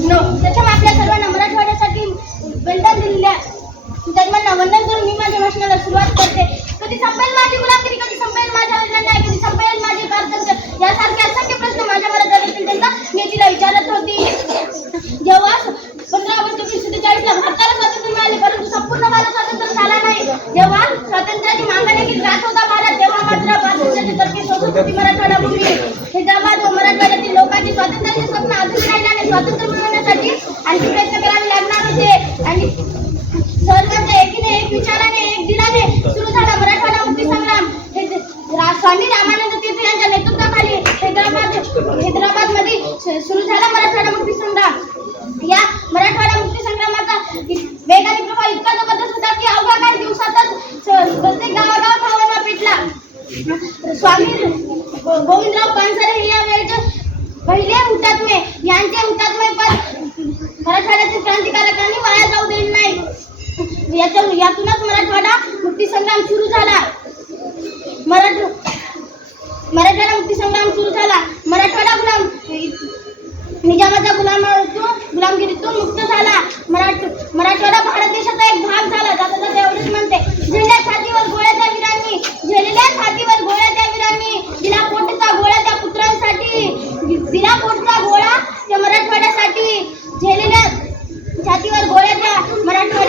न प्रथम आपल्या सर्वांना मराठवाड्यासाठी बलिदान दिलेल्या जन्मांना वंदन करून मी माझ्या भाषणाला सुरुवात करते. कधी संपेल माझी गुलामगिरी कधी संपेल माझ्या वडिलांना कधी संपेल माझे पारतंत्र्य यासारखे असंख्य प्रश्न माझ्या मनात येतील त्यांचा मी तिला विचारत होती. जेव्हा पंधरा ऑगस्ट एकोणीसशे सत्तेचाळीसला भारताला स्वातंत्र्य मिळाले परंतु संपूर्ण भारत स्वातंत्र्य झाला नाही. जेव्हा स्वातंत्र्याची मागणी केली जात होता भारत तेव्हा मात्र स्वातंत्र्याची तरफी सोबत मराठी मराठवाडा भूमी हैदराबाद व मराठवाड्यातील लोकांची स्वातंत्र्याचे स्वप्न अजून राहिल्याने स्वातंत्र्य मिळवण्यासाठी प्रयत्न करावे लागणार होते. आणि सर्वांच्या एकीने एक विचाराने एक दिलाने सुरू झाला मराठवाडा मुक्ती संग्राम. स्वामी रामानंद तीर्थ यांच्या नेतृत्वाखाली हैदराबाद हैदराबादमध्ये सुरू झाला मराठवाडा मुक्ती संग्राम. या मराठवाडा मुक्ती संग्रामाचा वेगाने प्रभाव इतका जबरदस्त होता की अवघ्या काही दिवसातच प्रत्येक गावागाव हवाना पेटला स्वामी गोविंदराव पानसरे मराठवाड्यातील क्रांतिकारकांनी वाया जाऊ देत नाही. यातून यातूनच मराठवाडा मुक्ती संग्राम सुरू झाला. मराठ मराठवाडा मुक्ती संग्राम सुरू झाला. मराठवाडा गुलाम निजामाच्या गुलामातून गुलामगिरीतून मुक्त झाला. मराठ मराठवाडा মানে